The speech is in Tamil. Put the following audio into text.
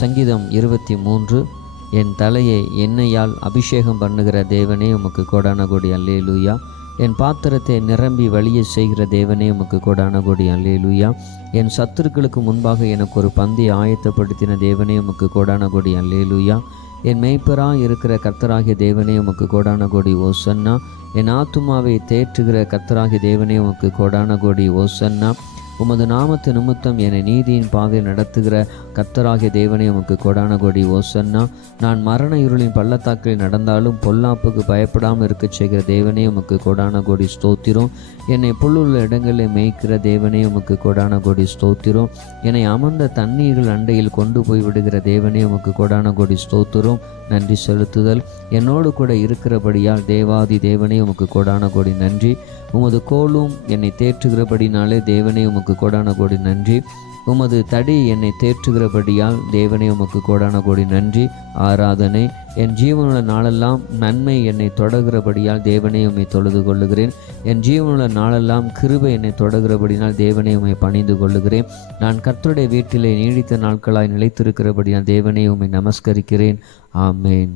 சங்கீதம் இருபத்தி மூன்று என் தலையை எண்ணெயால் அபிஷேகம் பண்ணுகிற தேவனே உமக்கு கோடான கோடி அல்லேலூயா. என் பாத்திரத்தை நிரம்பி வழிய செய்கிற தேவனே உமக்கு கோடான கொடி அல்லேலூயா. என் சத்துருக்களுக்கு முன்பாக எனக்கு ஒரு பந்தி ஆயத்தப்படுத்தின தேவனே உமக்கு கோடான கொடி அல்லேலூயா. என் மெய்ப்பரா இருக்கிற கர்த்தராகிய தேவனே உமக்கு கோடான கோடி ஓசன்னா. என் ஆத்துமாவை தேற்றுகிற கர்த்தராகிய தேவனே உமக்கு கோடான கோடி ஓசன்னா. உமது நாமத்து நிமித்தம் என்னை நீதியின் பாதை நடத்துகிற கர்த்தராகிய தேவனே உமக்கு கொடான கொடி ஓசன்னா. நான் மரண இருளின் பள்ளத்தாக்கில் நடந்தாலும் பொல்லாப்புக்கு பயப்படாமல் இருக்கச் செய்கிற தேவனே உமக்கு கொடான கொடி ஸ்தோத்திரம். என்னை புல்லுள்ள இடங்களில் மேய்க்கிற தேவனே உமக்கு கொடான கொடி ஸ்தோத்திரம். என்னை அமர்ந்த தண்ணீர்கள் அண்டையில் கொண்டு போய் விடுகிற தேவனே உமக்கு கொடான கொடி ஸ்தோத்திரம். நன்றி செலுத்துதல். என்னோடு கூட இருக்கிறபடியால் தேவாதி தேவனே உமக்கு கொடான கொடி நன்றி. உமது கோலும் என்னை தேற்றுகிறபடினாலே தேவனே உமக்கு கோடான கோடி நன்றி. உமது தடி என்னை தேற்றுகிறபடியால் தேவனே உமக்கு கோடான கோடி நன்றி. ஆராதனை என் ஜீவனுள்ள நாளெல்லாம் நன்மை என்னை தொடர்கிறபடியால் தேவனே உம்மை தொழுது கொள்ளுகிறேன். என் ஜீவனுள்ள நாளெல்லாம் கிருபை என்னை தொடர்கிறபடினால் தேவனே உம்மை பணிந்து கொள்ளுகிறேன். நான் கர்த்தருடைய வீட்டிலே நீடித்த நாட்களாய் நிலைத்திருக்கிறபடியால் தேவனே உம்மை நமஸ்கரிக்கிறேன். ஆமேன்.